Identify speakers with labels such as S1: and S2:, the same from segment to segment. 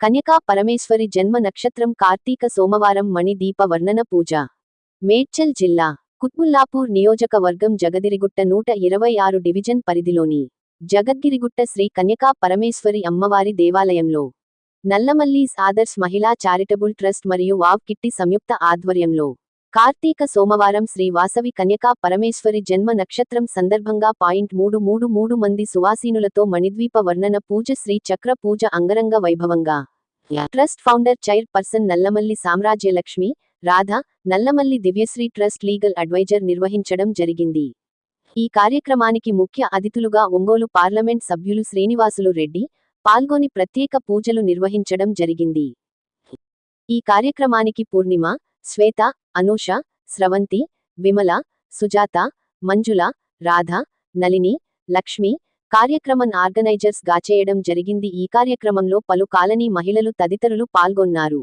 S1: కన్యకా పరమేశ్వరి జన్మ నక్షత్రం కార్తీక సోమవారం మణి దీప వర్ణన పూజ. మేడ్చల్ జిల్లా కుత్బుల్లాపూర్ నియోజకవర్గం జగదిరిగుట్ట నూట ఇరవై ఆరు డివిజన్ పరిధిలోని జగద్గిరిగుట్ట శ్రీ కన్యకా పరమేశ్వరి అమ్మవారి దేవాలయంలో నల్లమల్లీస్ ఆదర్శ్ మహిళా చారిటబుల్ ట్రస్ట్ మరియు వావ్ కిట్టి సంయుక్త ఆధ్వర్యంలో కార్తీక సోమవారం శ్రీ వాసవి కన్యకా పరమేశ్వరి జన్మ నక్షత్రం సందర్భంగా పాయింట్ మూడు మూడు మూడు మంది సువాసీనులతో మణిద్వీప వర్ణన పూజ శ్రీ చక్ర పూజ అంగరంగ వైభవంగా. Trust founder chairperson Nallamalli Samrajyalakshmi Radha Nallamalli Divyasri trust legal advisor నిర్వహించడం జరిగింది. ఈ కార్యక్రమానికి ముఖ్య అతిథులుగా ఒంగోలు పార్లమెంట్ సభ్యులు శ్రీనివాసులు రెడ్డి పాల్గొని ప్రత్యేక పూజలు నిర్వహించడం జరిగింది. ఈ కార్యక్రమానికి పూర్ణిమ శ్వేత అనూష స్రవంతి విమల సుజాత మంజుల రాధ నలిని లక్ష్మి కార్యక్రమం ఆర్గనైజర్స్గా చేయడం జరిగింది. ఈ కార్యక్రమంలో పలు కాలనీ మహిళలు తదితరులు పాల్గొన్నారు.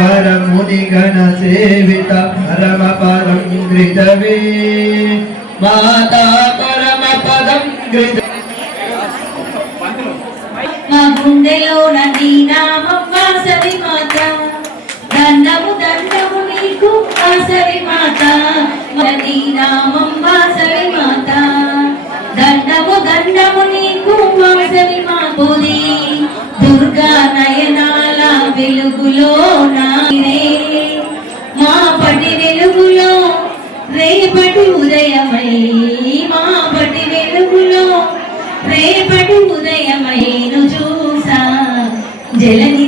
S2: దినకి ముని గణ సేవిత పరమ పరం గృతవే మాతా పరమ పదం గృత
S3: మా గుండెలో నది నామం వాసవి మాత. దండము దండము నీకు వాసవి మాత. నది నామం వాసవి మాత. దండము దండము నీకు వాసవి మాపోది దుర్గా నయనాల వెలుగులో ఉదయమై మాపటి వెలుగులో రేపటి ఉదయమైను చూసా. జలని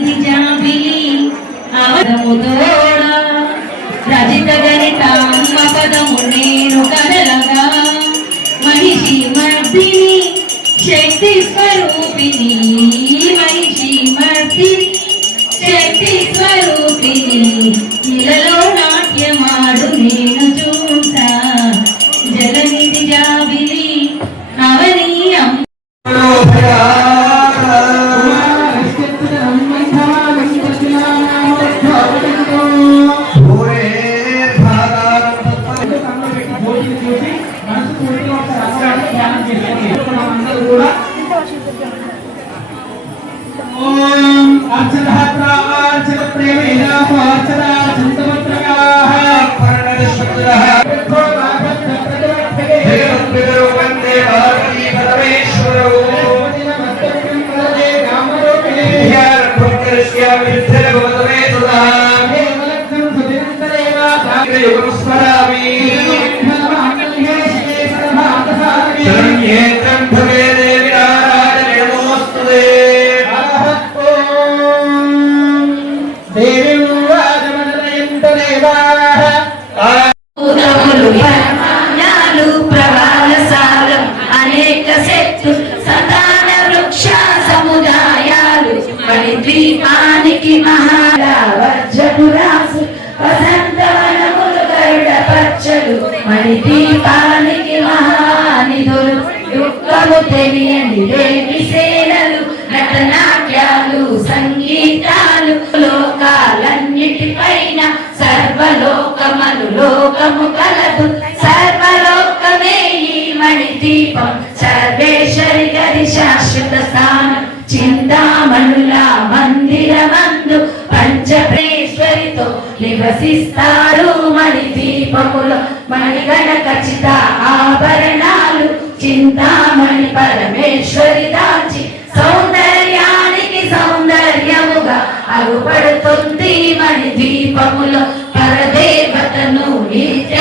S3: నివసిస్తాడు మణి దీపములో మణిగణ ఖచ్చిత ఆభరణాలు చింతామణి పరమేశ్వరి దాచి. సౌందర్యానికి సౌందర్యముగా అగుపడుతుంది మణి దీపములో పరదేవతను నిత్యము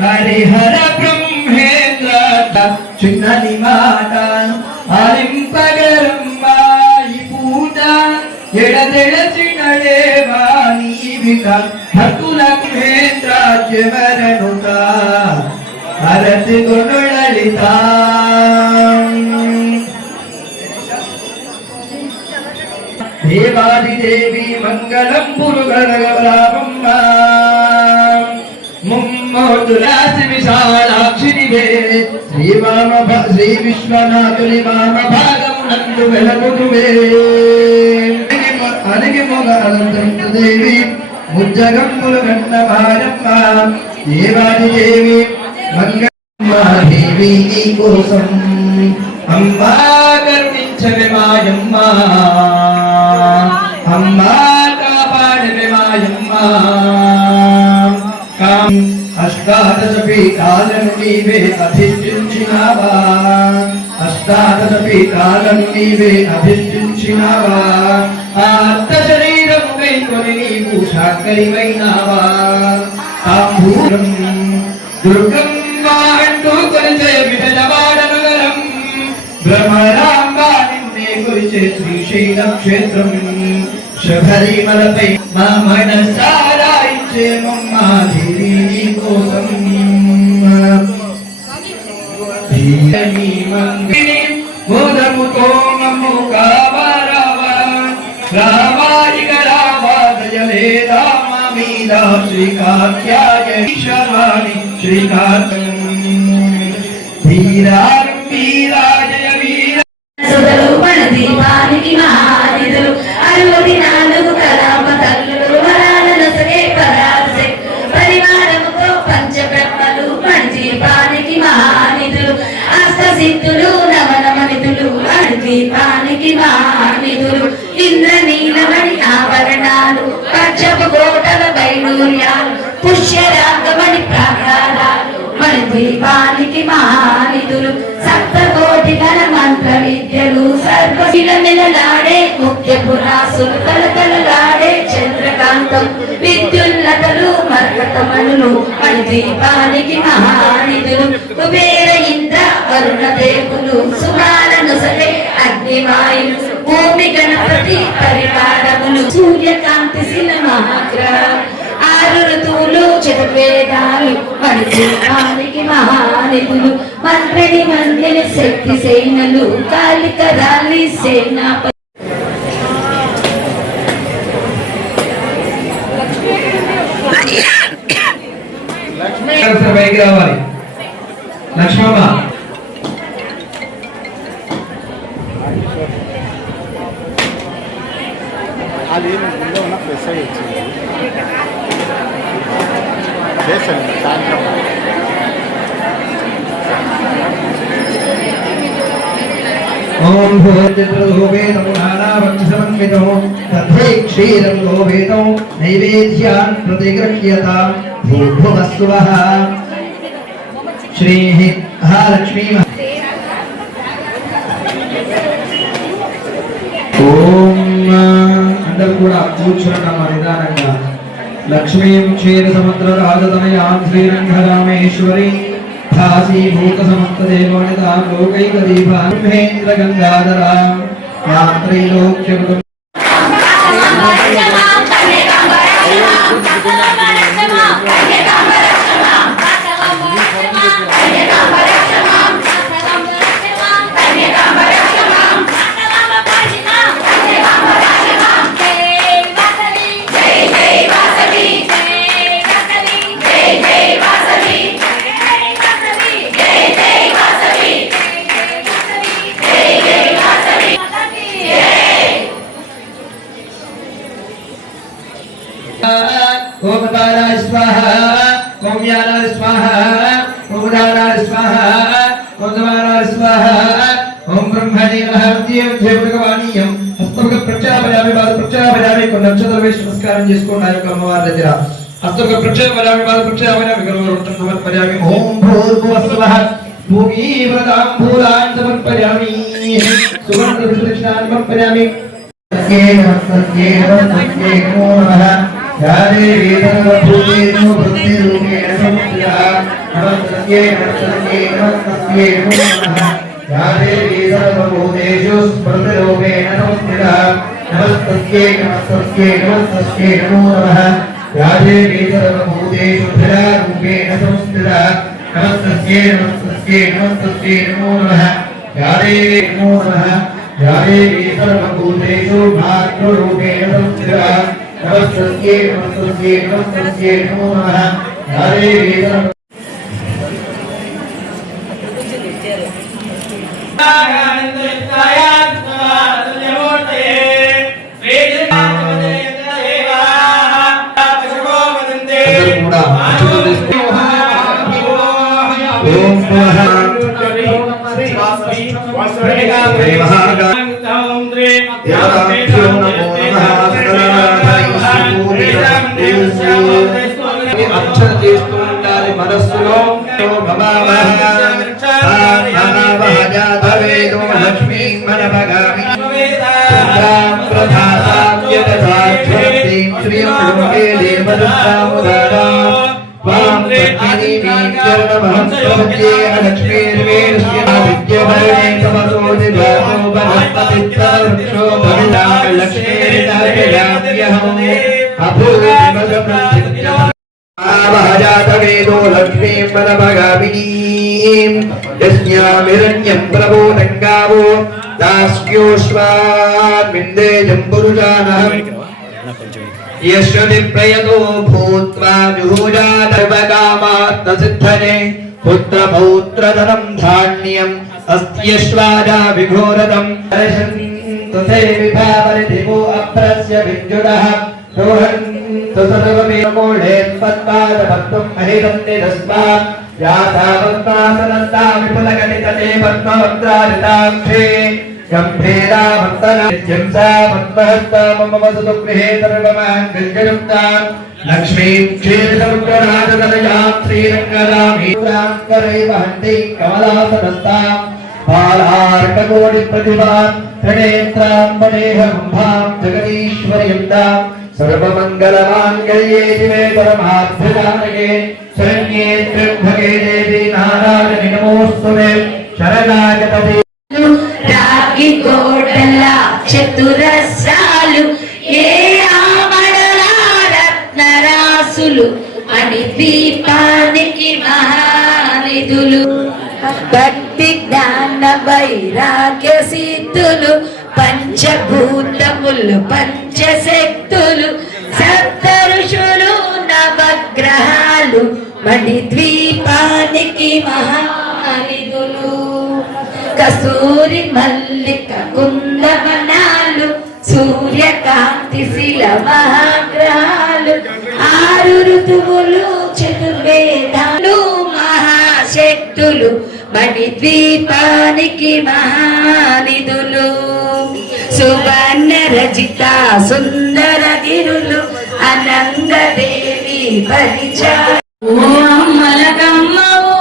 S2: ഹരിഹര ബ്രഹ്മേന്ദ്ര ചുന്നനിമാനാണ് അരിം പകരം വായി പൂജ എടതെളച്ചിടേ വാണീവിക ഭക്തുല കുഹേന്ദ്രാജ്യമരണുത ഹരത്തി കൊണ്ടുളിതാ దేవాదిదేవి మంగళం పురుగణగలాభమ్మ ముమ్మోతులాసి విశాలాక్షినివే శ్రీవామ భ- శ్రీ విశ్వనాథుని వామ భాగమునందు వెలగుదువే అడిగి మొగ అనంతరించు దేవి ముజ్జగంబులు గన్న భారమ్మ దేవాదిదేవి మంగళమ్మ దేవి నీ కోసం. అమ్మా కరుణించవే మాయమ్మ. అమ్మా కాపాడవే అష్టాదశ పీఠాలను నీవే అధిష్ఠించినావా అష్టాదశ పీఠాలను నీవే అధిష్ఠించినావా ఆ అర్థ శరీరము కైకొని నీవు శాకరివైనావా తాంబూలం దుర్గం అంటూ కొలిచే విజయవాడ నగరం భ్రమరాంబ నిన్నే కొలిచే శ్రీశైలం క్షేత్రం శబరిమలపై మా మనసారాయించే మమ్మాధిరి నీ కోసం ధీరని మంగిని మోదముతో మమ్ము కావారావా? రామాయిక రామా దయలే రామ మీద? శ్రీకాత్యాయ ఈశ్వరాణి శ్రీకాంతం
S3: ధీరా సిద్ధులు నవనమనిధులు మన దీపానికి మహానిధులు ఇంద్ర నీలమణి ఆభరణాలు పచ్చపు కోటల వైడూర్యాలు పుష్యరాగమణి ప్రాకారాలు మన దీపానికి మహానిధులు. సప్తకోటి గణ మంత్ర విద్యలు ముఖ్య తలతలలాడే చంద్రకాంతం. విద్యుల్లతలు మర్కతమణులు మన దీపానికి మహానిధులు. కుబేర ఇంద్ర వరుణ దేవులు సుమాలను సరే అగ్నివాయులు భూమి గణపతి పరిపాలములు సూర్యకాంతి శిల మహాగ్రహం ఆరు ఋతువులు చతుర్వేదాలు మన జీవానికి మహానిధులు. మంత్రిని మందిని శక్తి సేనలు కాలిక రాలి సేనాపతి
S2: లక్ష్మమ్మ
S4: అది ముందే ఉన్న ప్రెస్ అయ్యి వచ్చింది చేశాను సాయంత్రం
S2: ఓం భూర్జద్రధూపేతం నానావంశమన్వితం తథై క్షీరం లోపేతం నైవేద్యాన్ ప్రతిగృహ్యతాం భూర్భువస్సువః శ్రీ మహాలక్ష్మీ ఓం అందరూ కూడా కూర్చున్నాం నిదానంగా. లక్ష్మీం క్షీర సముద్ర రాజతనయాం శ్రీరంగరామేశ్వరి భాసీభూత సమస్త దేవానితాం లోకైక దీపాంభేంద్ర గంగాధరా యాత్రైలోక్య ఓం బాలాయ స్వాహ ఓం యానాయ స్వాహ ఓం రాణాయ స్వాహ ఓం దమానాయ అమ్మవారి దగ్గర। హస్తముఖ ప్రక్షాపయామి బాధ ప్రక్షాపయామి గర్వరుట్టం సమర్పయామి। ఓం ध्याने वेदन भूतेन वृत्ति रूपेण समुद्रः नमस्तस्ये नमस्तस्ये नमस्तस्ये नमः ध्याने वेदन भूतेषु स्मृति रूपेण समुद्रः नमस्तस्ये नमस्तस्ये नमस्तस्ये नमो नमः। ध्याने वेदन भूतेषु धिरा रूपेण समुद्रः नमस्तस्ये नमस्तस्ये नमस्तस्ये नमो नमः। ध्याने नमो नमः। ध्याने वेदन भूतेषु भाग्यरूपेण समुद्रः ఓం స్వాహ దేవతాభ్యో నమో నమః तस्सुनो तो भवावः। तानावाजा भवेदो लक्ष्मीं मनभगामि सुन्द्रां प्रधातां यदधाक्षन्ति श्रियं लोके देवदत्तामुदारा त्वां पत्नीमीं चरणमहं स्तोत्ये लक्ष्मीर्वीरस्य विद्यमरणे तमसो निधानो बृहस्पतित्ता वृक्षो भविता लक्ष्मीर्दाययाम्यहम् जातवेदो लक्ष्मीं वरमगामिनीं यस्यामिरण्यं प्रबोधङ्गावो दास्योश्वान्विन्दे जम्बुरुजानहम् यशनिप्रयतो भूत्वा पुत्रपौत्रधनं धान्यम् अस्त्यश्वाजा विघोरतम् अप्रस्य విపులగణితేవత్రాక్షే గంభీరా లక్ష్మీం క్షీరసముద్రరాజతనయాం శ్రీరంగరామీరాంకరై వహంతి కమలాసనస్తాం బాలార్కకోటి ప్రతిభా త్రినేత్రాంబడేహంభాం జగదీశ్వర్యంతాం सा पद्महस्ता मम वसतु गृहे सर्वमान् गञ्जयुक्ताम् लक्ष्मीं क्षीरसमुद्रराजतनयां श्रीरङ्गरामीरां करैव हन्ति कमलासनस्ताम् बालार्ककोटिप्रतिभाम् त्रिनेत्रां वनेहम्भां जगदीश्वर्यन्ताम् सर्वमङ्गलमाङ्गल्ये शिवे परमार्थजानके शरण्ये त्र्यम्बके देवी नारायणि नमोऽस्तु मे शरणागतदे
S3: రాగి గోడల చతురస్రాలు ఏ ఆమడల రత్నరాసులు అని దీపానికి మహానిధులు భక్తి జ్ఞాన వైరాగ్య సిద్ధులు పంచభూతములు పంచశక్తులు సప్త ఋషులు నవగ్రహాలు మణిద్వీపానికి మహానిధులు కస్తూరి మల్లిక కుందవనాలు సూర్యకాంతి శిల మహాగ్రహాలు ఆరు ఋతువులు చతుర్వేదాలు మహాశక్తులు మణిద్వీపానికి మహానిధులు సువర్ణ రచిత సుందర గిరులు అనంగదేవి పరిచయ. మలకమ్మవు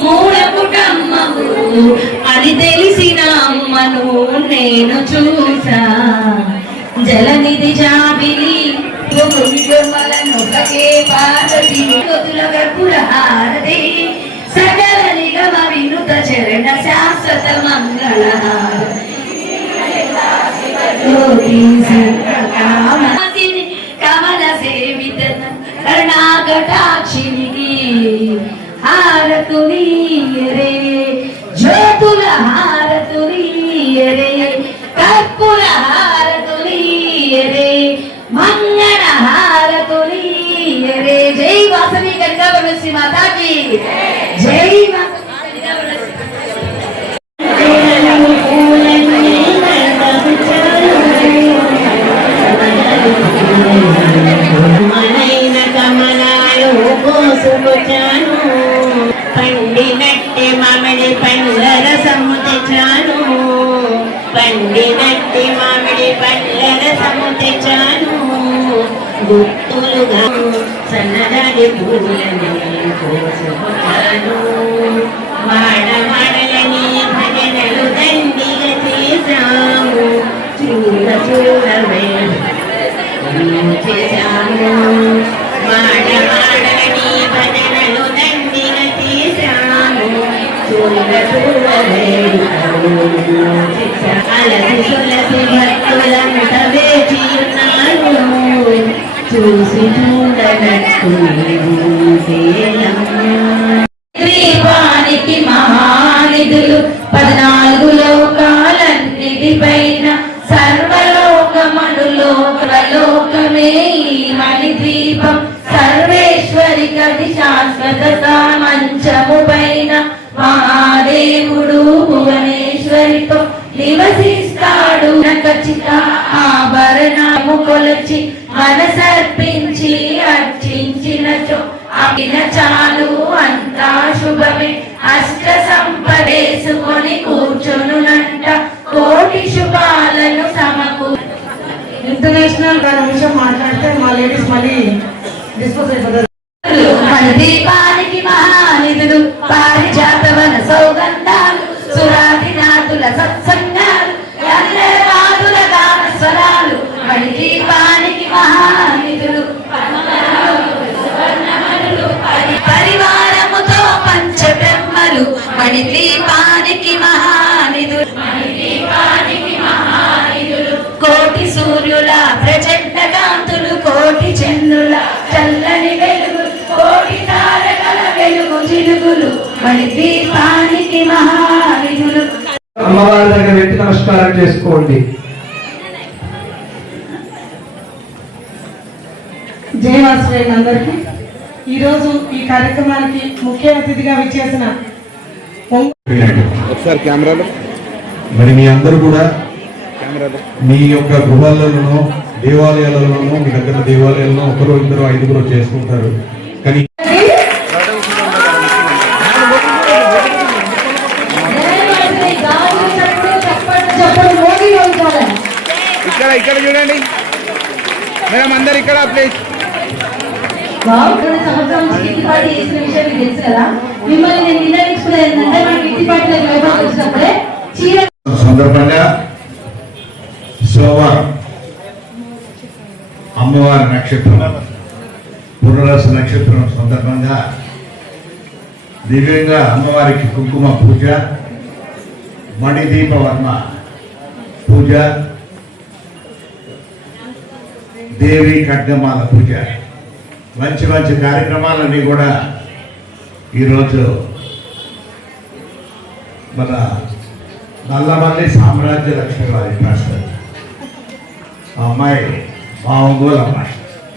S3: మూడపుటమ్మవు అని తెలిసిన అమ్మను నేను చూసా. జలనిధి జాబిలి పార్వతి సకల నిగమ వినుత చరణ శాశ్వత మంగళ జ్యోతి కమల సేవిత కరుణాకటాక్షినికి హారతులీయరే లేడీస్ మళ్ళీ డిస్పోజ్ అయిపోతారు
S2: పెట్టి నమస్కారం చేసుకోండి.
S3: జయవాసులైన అందరికీ ఈరోజు ఈ కార్యక్రమానికి ముఖ్య అతిథిగా విచ్చేసిన ఒంగోలు
S5: ఒకసారి కెమెరాలో.
S6: మరి మీ అందరూ కూడా
S5: కెమెరాలో.
S6: మీ యొక్క గృహాలలోనో దేవాలయాలలోనో మీ దగ్గర దేవాలయాలను ఒకరు ఇద్దరు ఐదుగురు చేసుకుంటారు. కానీ
S5: ఇక్కడ చూడండి. మేడం అందరు ఇక్కడ ప్లీజ్
S6: సందర్భంగా సోమవారం అమ్మవారి నక్షత్రం పునరస నక్షత్రం సందర్భంగా దివ్యంగా అమ్మవారికి కుంకుమ పూజ మణిదీప వర్మ పూజ దేవి కడ్డమాల పూజ. మంచి మంచి కార్యక్రమాలన్నీ కూడా ఈరోజు మన నల్లమల్లి సామ్రాజ్య లక్ష్మి వారి ట్రస్ట్ ఆ అమ్మాయి మా ఒంగోలు అమ్మాయి.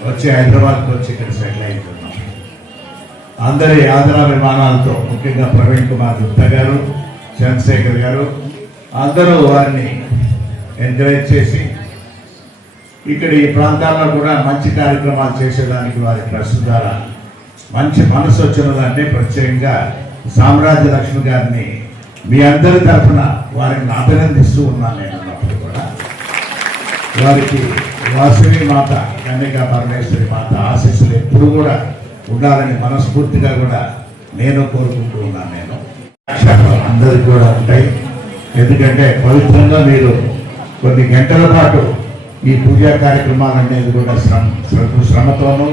S6: వచ్చి హైదరాబాద్కి వచ్చి ఇక్కడ సెటిల్ అవుతున్నాం అందరి ఆదరాభిమానాలతో ముఖ్యంగా ప్రవీణ్ కుమార్ గుప్తా గారు చంద్రశేఖర్ గారు అందరూ వారిని ఎంకరేజ్ చేసి ఇక్కడ ఈ ప్రాంతాల్లో కూడా మంచి కార్యక్రమాలు చేసేదానికి వారి ట్రస్ట్ ద్వారా మంచి మనసు వచ్చినదంటే ప్రత్యేకంగా సామ్రాజ్య లక్ష్మి గారిని మీ అందరి తరఫున వారిని అభినందిస్తూ ఉన్నాను నేను అన్నప్పుడు కూడా. వారికి వాసవి మాత కన్యకా పరమేశ్వరి మాత ఆశీస్సులు ఎప్పుడు కూడా ఉండాలని మనస్ఫూర్తిగా కూడా నేను కోరుకుంటూ ఉన్నాను నేను. అందరికి కూడా ఉంటాయి. ఎందుకంటే పవిత్రంగా మీరు కొన్ని గంటల పాటు ఈ పూజా కార్యక్రమాలు అనేది కూడా శ్రమ శ్రద్ధ- శ్రమతోనూ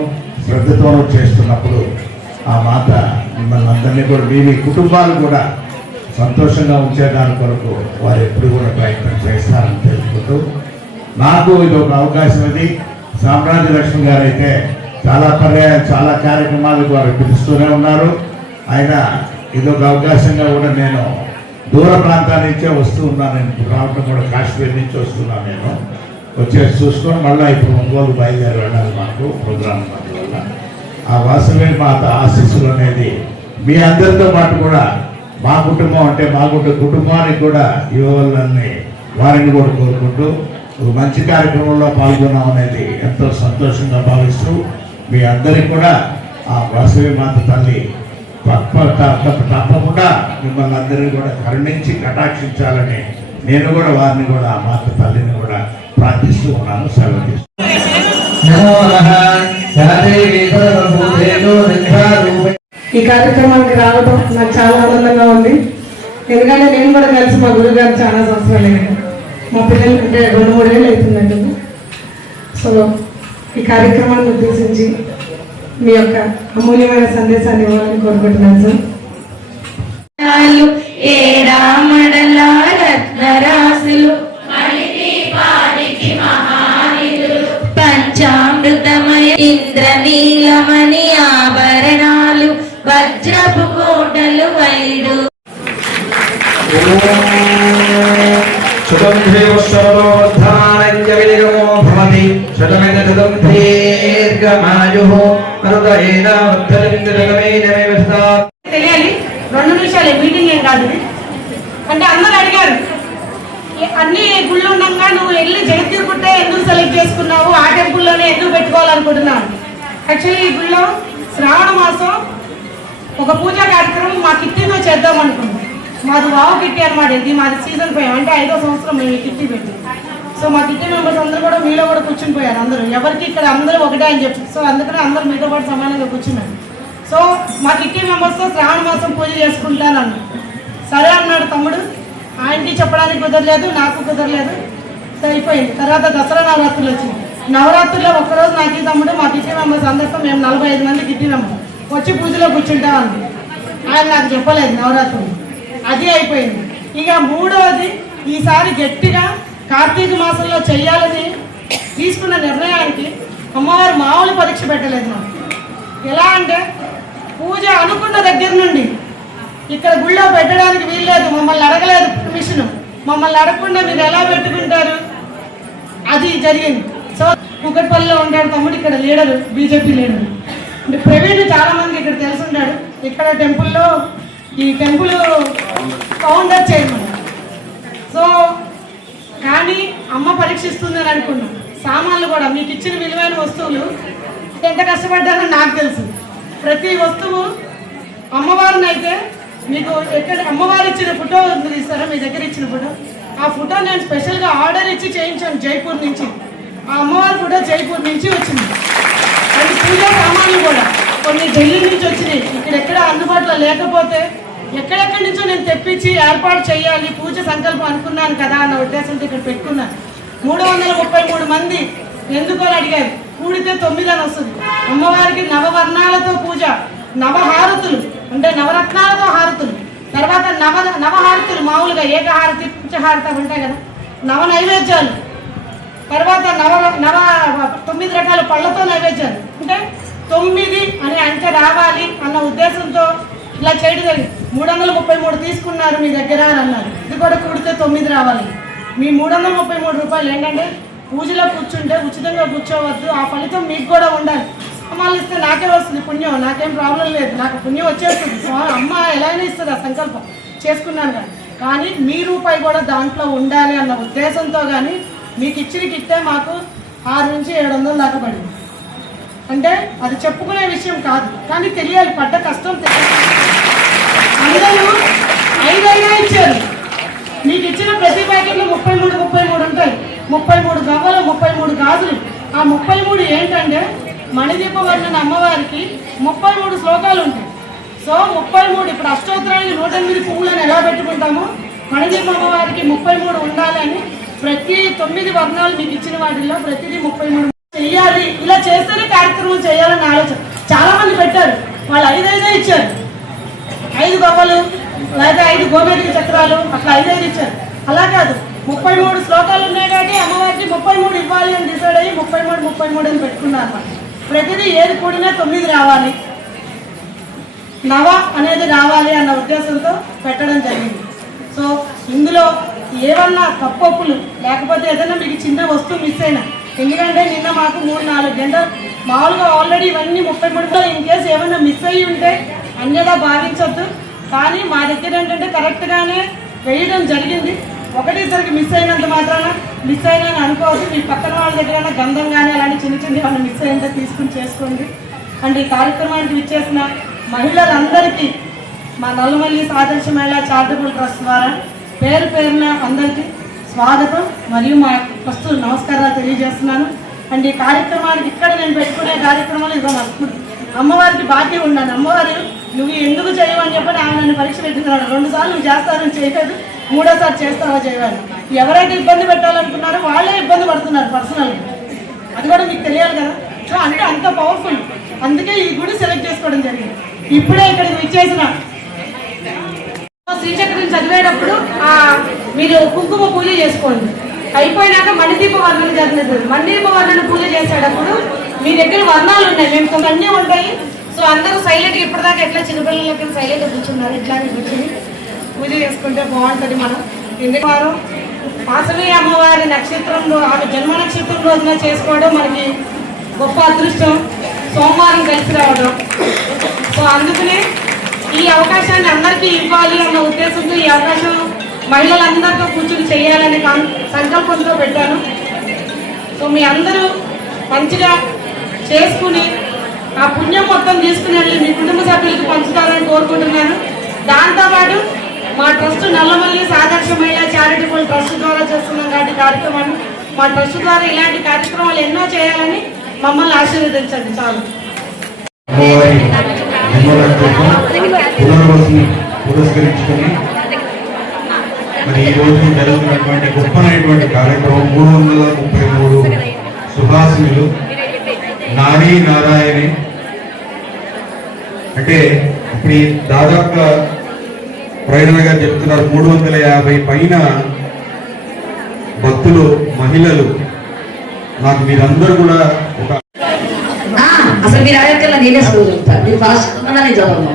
S6: శ్రద్ధతోనూ చేస్తున్నప్పుడు ఆ మాత మిమ్మల్ని అందరినీ కూడా మీ మీ కుటుంబాలు కూడా సంతోషంగా ఉంచేదాని కొరకు వారు ఎప్పుడు కూడా ప్రయత్నం చేస్తారని తెలుసుకుంటూ నాకు ఇది ఒక అవకాశం ఇది. సామ్రాజ్య లక్ష్మి గారు అయితే చాలా పర్యాయం చాలా కార్యక్రమాలకు వారు పిలుస్తూనే ఉన్నారు. ఆయన ఇది ఒక అవకాశంగా కూడా నేను దూర ప్రాంతాల నుంచే వస్తూ ఉన్నాను. నేను రావటం కూడా కాశ్మీర్ నుంచి వస్తున్నాను నేను. వచ్చేసి చూసుకొని మళ్ళీ ఇప్పుడు ఒంగోలు బయలుదేరి వెళ్ళాలి మాకు ప్రోగ్రామ్ వల్ల. ఆ వాసవి మాత ఆశీస్సులు అనేది మీ అందరితో పాటు కూడా మా కుటుంబం అంటే మా కుటుంబ కుటుంబానికి కూడా ఇవ్వాలని వారిని కూడా కోరుకుంటూ మంచి కార్యక్రమంలో పాల్గొన్నాం అనేది ఎంతో సంతోషంగా భావిస్తూ మీ అందరికి కూడా ఆ వాసవి మాత తల్లి తప్పకుండా మిమ్మల్ని అందరినీ కూడా కరుణించి కటాక్షించాలని నేను కూడా వారిని కూడా ఆ మాత తల్లిని కూడా ప్రార్థిస్తూ ఉన్నాను సెలవు
S7: ఈ కార్యక్రమానికి రావడం నాకు చాలా ఆనందంగా ఉంది. ఎందుకంటే నేను కూడా కలిసి మా గురువు గారు చాలా సంవత్సరాలు మా పిల్లలు అంటే రెండు మూడు ఏళ్ళు అవుతుందండి. సో ఈ కార్యక్రమాన్ని ఉద్దేశించి మీ యొక్క అమూల్యమైన సందేశాన్ని ఇవ్వాలని కోరుకుంటున్నాను సార్.
S8: ఏ రామడల రత్నరాశులు పంచామృతమయ ఇంద్రనీలమణి ఆభరణాలు వజ్రపు కోటలు వైడు
S2: భవతి శతమిత దీర్ఘమాయుః మరుదయేనావత్తలింగజగమేనమేవ సదా
S7: తెలియాలి రెండు నిమిషాలు మీటింగ్ ఏం కాదు. అంటే అందరూ అడిగారు. అన్ని గుళ్ళు ఉండగా నువ్వు వెళ్ళి జగద్గిరిగుట్ట ఎందుకు సెలెక్ట్ చేసుకున్నావు? ఆ టెంపుల్లోనే ఎందుకు పెట్టుకోవాలనుకుంటున్నావు? యాక్చువల్లీ ఈ గుళ్ళో శ్రావణ మాసం ఒక పూజా కార్యక్రమం మా కిట్టీతో చేద్దాం అనుకున్నాం. మాది వావు కిట్టి అనమాట ఇది మాది సీజన్ పోయాం అంటే ఐదో సంవత్సరం మేము ఈ కిట్టి పెట్టి సో మా కిట్టి మెంబర్స్ అందరూ కూడా మీలో కూడా కూర్చుని పోయారు అందరూ. ఎవరికి ఇక్కడ అందరూ ఒకటే అని చెప్పి. సో అందుకనే అందరూ మీతో పాటు సమానంగా కూర్చున్నారు. సో మా కిట్టి మెంబర్స్తో శ్రావణ మాసం పూజ చేసుకుంటాను సరే అన్నాడు తమ్ముడు. ఆయనకి చెప్పడానికి కుదరలేదు నాకు కుదరలేదు. సరిపోయింది. తర్వాత దసరా నవరాత్రులు వచ్చింది నవరాత్రుల్లో ఒక్కరోజు నాకు ఈ తమ్ముడు మా కిట్టి మెంబర్స్ అందరితో మేము నలభై ఐదు మంది కిట్టి వచ్చి పూజలో కూర్చుంటామని ఆయన నాకు చెప్పలేదు నవరాత్రులు. అది అయిపోయింది. ఇక మూడవది ఈసారి గట్టిగా కార్తీక మాసంలో చెయ్యాలని తీసుకున్న నిర్ణయానికి అమ్మవారు మామూలు పరీక్ష పెట్టలేదు నాకు ఎలా అంటే పూజ అనుకున్న దగ్గర నుండి ఇక్కడ గుళ్ళో పెట్టడానికి వీల్లేదు మమ్మల్ని అడగలేదు పర్మిషన్ మమ్మల్ని అడగకుండా మీరు ఎలా పెట్టుకుంటారు? అది జరిగింది. సో కుకట్పల్లిలో ఉంటాడు తమ్ముడు ఇక్కడ లీడరు బీజేపీ లీడర్. అంటే ప్రవీణ్ చాలా మందికి ఇక్కడ తెలిసి ఉంటాడు. ఇక్కడ టెంపుల్లో ఈ టెంపుల్ ఫౌండర్ చైర్మన్ సో కానీ అమ్మ పరీక్షిస్తుందని అనుకున్నాం. సామాన్లు కూడా మీకు ఇచ్చిన విలువైన వస్తువులు ఎంత కష్టపడ్డారో నాకు తెలుసు. ప్రతి వస్తువు అమ్మవారిని అయితే మీకు ఎక్కడ అమ్మవారు ఇచ్చిన ఫోటో తీస్తారా? మీ దగ్గర ఇచ్చిన ఫోటో. ఆ ఫోటో నేను స్పెషల్గా ఆర్డర్ ఇచ్చి చేయించాను జైపూర్ నుంచి. ఆ అమ్మవారి కూడా జైపూర్ నుంచి వచ్చింది. కొన్ని పూజా సామాన్లు కూడా కొన్ని ఢిల్లీ నుంచి వచ్చినాయి. ఇక్కడ ఎక్కడ అందుబాటులో లేకపోతే ఎక్కడెక్కడి నుంచో నేను తెప్పించి ఏర్పాటు చేయాలి పూజ సంకల్పం అనుకున్నాను కదా అన్న ఉద్దేశంతో ఇక్కడ పెట్టుకున్నాను మూడు వందల ముప్పై మూడు మంది ఎందుకో అడిగారు? కూడితే తొమ్మిది అని వస్తుంది. అమ్మవారికి నవవర్ణాలతో పూజ నవహారతులు అంటే నవరత్నాలతో హారతులు తర్వాత నవ నవహారతులు మామూలుగా ఏకహారతి పంచహారత ఉంటాయి కదా నవ నైవేద్యాలు తర్వాత నవ నవ తొమ్మిది రకాల పళ్ళతో నైవేద్యాలు. అంటే తొమ్మిది అనే అంకె రావాలి అన్న ఉద్దేశంతో ఇలా చేయడం జరిగింది. మూడు వందల ముప్పై మూడు తీసుకున్నారు మీ దగ్గర అని అన్నారు. ఇది కూడా కూడితే తొమ్మిది రావాలి. మీ మూడు వందల ముప్పై మూడు రూపాయలు ఏంటంటే పూజలో కూర్చుంటే ఉచితంగా కూర్చోవద్దు. ఆ ఫలితం మీకు కూడా ఉండాలి. సామాన్లు ఇస్తే నాకే వస్తుంది పుణ్యం. నాకేం ప్రాబ్లం లేదు. నాకు పుణ్యం వచ్చేస్తుంది. అమ్మ ఎలా అయినా ఇస్తుంది ఆ సంకల్పం. చేసుకున్నాను కానీ మీ రూపాయి కూడా దాంట్లో ఉండాలి అన్న ఉద్దేశంతో కానీ మీకు ఇచ్చిన కిట్టే మాకు ఆరు నుంచి ఏడు వందలు దాకా పడింది. అంటే అది చెప్పుకునే విషయం కాదు కానీ తెలియాలి పడ్డ కష్టం తెలియాలి. అందరూ ఐదైనా ఇచ్చారు. మీకు ఇచ్చిన ప్రతి ప్యాకెట్లో ముప్పై మూడు ముప్పై మూడు ఉంటాయి. ముప్పై మూడు గవ్వలు ముప్పై మూడు గాజులు. ఆ ముప్పై మూడు ఏంటంటే మణిదీప వర్ణన అమ్మవారికి ముప్పై మూడు శ్లోకాలు ఉంటాయి. సో ముప్పై మూడు ఇప్పుడు అష్టోత్తరానికి నూట ఎనిమిది పువ్వులను ఎలా పెట్టుకుంటామో మణిదీప అమ్మవారికి ముప్పై మూడు ఉండాలని ప్రతి తొమ్మిది వర్ణాలు మీకు ఇచ్చిన వాటిల్లో ప్రతిదీ ముప్పై మూడు చెయ్యాలి. ఇలా చేస్తేనే కార్యక్రమం చేయాలని ఆలోచన. చాలా మంది పెట్టారు. వాళ్ళు ఐదైదే ఇచ్చారు. ఐదు గవ్వలు లేదా ఐదు గోమేటిక చక్రాలు అట్లా ఐదు ఐదు ఇచ్చారు. అలా కాదు. ముప్పై మూడు శ్లోకాలు ఉన్నాయి కాబట్టి అమ్మవారికి ముప్పై మూడు ఇవ్వాలి అని డిసైడ్ అయ్యి ముప్పై మూడు ముప్పై మూడు అని పెట్టుకున్నారు అన్నమాట ప్రతిదీ ఏది కూడినా తొమ్మిది రావాలి. నవ అనేది రావాలి అన్న ఉద్దేశంతో పెట్టడం జరిగింది. సో ఇందులో ఏమన్నా తప్పొప్పులు లేకపోతే ఏదైనా మీకు చిన్న వస్తువు మిస్ అయినా. ఎందుకంటే నిన్న మాకు మూడు నాలుగు గంటలు మామూలుగా ఆల్రెడీ ఇవన్నీ ముప్పై మూడులో ఇన్ కేసు ఏమైనా మిస్ అయ్యి ఉంటే అన్యదా భావించవద్దు కానీ మా దగ్గర ఏంటంటే కరెక్ట్గానే వేయడం జరిగింది. ఒకటేసరికి మిస్ అయినంత మాత్రాన మిస్ అయినా అనుకోవద్దు. మీ పక్కన వాళ్ళ దగ్గర గంధం కానీ అలాంటి చిన్న చిన్న ఏమైనా మిస్ అయిందో తీసుకుని చేసుకోండి. అండ్ ఈ కార్యక్రమానికి విచ్చేసిన మహిళలందరికీ మా నల్లమల్లి ఆదర్శ మహిళా చారిటబుల్ ట్రస్ట్ ద్వారా పేరు పేరున అందరికీ స్వాగతం మరియు మా ఫస్ట్ నమస్కారాలు తెలియజేస్తున్నాను. అండ్ ఈ కార్యక్రమానికి ఇక్కడ నేను పెట్టుకునే కార్యక్రమాలు ఇదో అనుకుంటున్నాను అమ్మవారికి బాకీ ఉన్నాను. అమ్మవారు నువ్వు ఎందుకు చేయవని చెప్పని ఆమె నన్ను పరీక్ష పెట్టినాడు రెండు సార్లు నువ్వు చేస్తానని చేయలేదు. మూడోసారి చేస్తావా చేయవాలి ఎవరైతే ఇబ్బంది పెట్టాలనుకున్నారో వాళ్ళే ఇబ్బంది పడుతున్నారు పర్సనల్గా అది కూడా మీకు తెలియాలి కదా. సో అంటే అంత పవర్ఫుల్ అందుకే ఈ గుడి సెలెక్ట్ చేసుకోవడం జరిగింది. ఇప్పుడే ఇక్కడికి విచ్చేసిన శ్రీచక్రం చదివేటప్పుడు మీరు కుంకుమ పూజ చేసుకోండి. అయిపోయినాక మణిదీప వర్ణన జరిగింది మణిదీప వర్ణన పూజ చేసేటప్పుడు మీ దగ్గర వర్ణాలు ఉన్నాయి. మేము కొంత అన్నీ ఉంటాయి. సో అందరూ సైలెంట్గా ఇప్పటిదాకా ఎట్లా చిన్నపిల్లలకి సైలెంట్గా కూర్చున్నారు? ఇట్లానే కూర్చుని పూజ చేసుకుంటే బాగుంటుంది మనం. ఎందుకు వారు? వాసవి అమ్మవారి నక్షత్రంలో ఆమె జన్మ నక్షత్రం రోజున చేసుకోవడం మనకి గొప్ప అదృష్టం. సోమవారం కలిసి రావడం. సో అందుకనే ఈ అవకాశాన్ని అందరికీ ఇవ్వాలి అన్న ఉద్దేశంతో ఈ అవకాశం మహిళలందరితో కూర్చుని చేయాలనే సంకల్పంతో పెట్టాను. సో మీ అందరూ మంచిగా చేసుకుని ఆ పుణ్యం మొత్తం తీసుకుని వెళ్ళి మీ కుటుంబ సభ్యులకు పంచుతారని కోరుకుంటున్నాను. దాంతోపాటు మా ట్రస్ట్ నల్లమల్లి సాదర్శ మహిళా చారిటబుల్ ట్రస్ట్ ద్వారా చేస్తున్నాం కాబట్టి కార్యక్రమాన్ని. మా ట్రస్ట్ ద్వారా ఇలాంటి కార్యక్రమాలు ఎన్నో చేయాలని మమ్మల్ని ఆశీర్వదించండి. చాలు.
S6: అమ్మవారి కోసం పునర్వసుని పురస్కరించుకొని మరి ఈ రోజు జరుగుతున్నటువంటి గొప్పనైనటువంటి కార్యక్రమం మూడు వందల ముప్పై మూడు సుహాసినులు నారీ నారాయణి. అంటే ఇప్పుడు దాదాపుగా ప్రయోజన గారు చెప్తున్నారు మూడు వందల యాభై పైన భక్తులు మహిళలు. నాకు మీరందరూ కూడా ఒక
S9: అసలు మీరు అడగక్కర్లా నేనే చదువుతాను మీరు ఫాస్ట్ నేను చదవను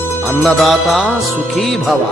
S10: अन्नदाता सुखी भवा।